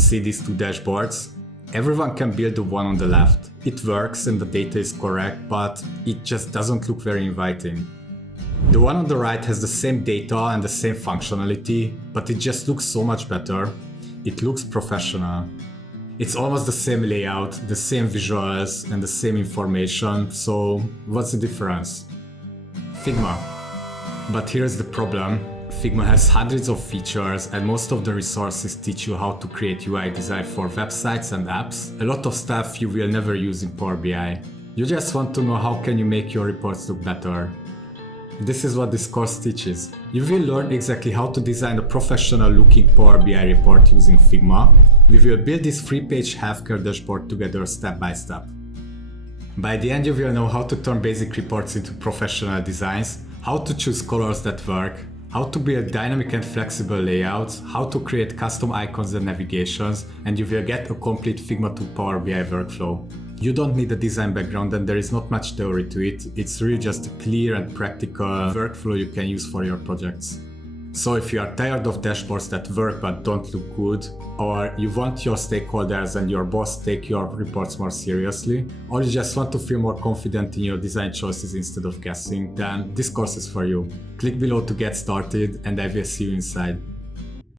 See these two dashboards? Everyone can build the one on the left. It works and the data is correct, but it just doesn't look very inviting. The one on the right has the same data and the same functionality, but it just looks so much better. It looks professional. It's almost the same layout, the same visuals, and the same information, so what's the difference? Figma. But here's the problem. Figma has hundreds of features and most of the resources teach you how to create UI design for websites and apps. A lot of stuff you will never use in Power BI. You just want to know how can you make your reports look better. This is what this course teaches. You will learn exactly how to design a professional looking Power BI report using Figma. We will build this 3-page healthcare dashboard together step by step. By the end you will know how to turn basic reports into professional designs, how to choose colors that work, how to build dynamic and flexible layouts, how to create custom icons and navigations, and you will get a complete Figma to Power BI workflow. You don't need a design background and there is not much theory to it, it's really just a clear and practical workflow you can use for your projects. So if you are tired of dashboards that work but don't look good, or you want your stakeholders and your boss to take your reports more seriously, or you just want to feel more confident in your design choices instead of guessing, then this course is for you. Click below to get started and I will see you inside.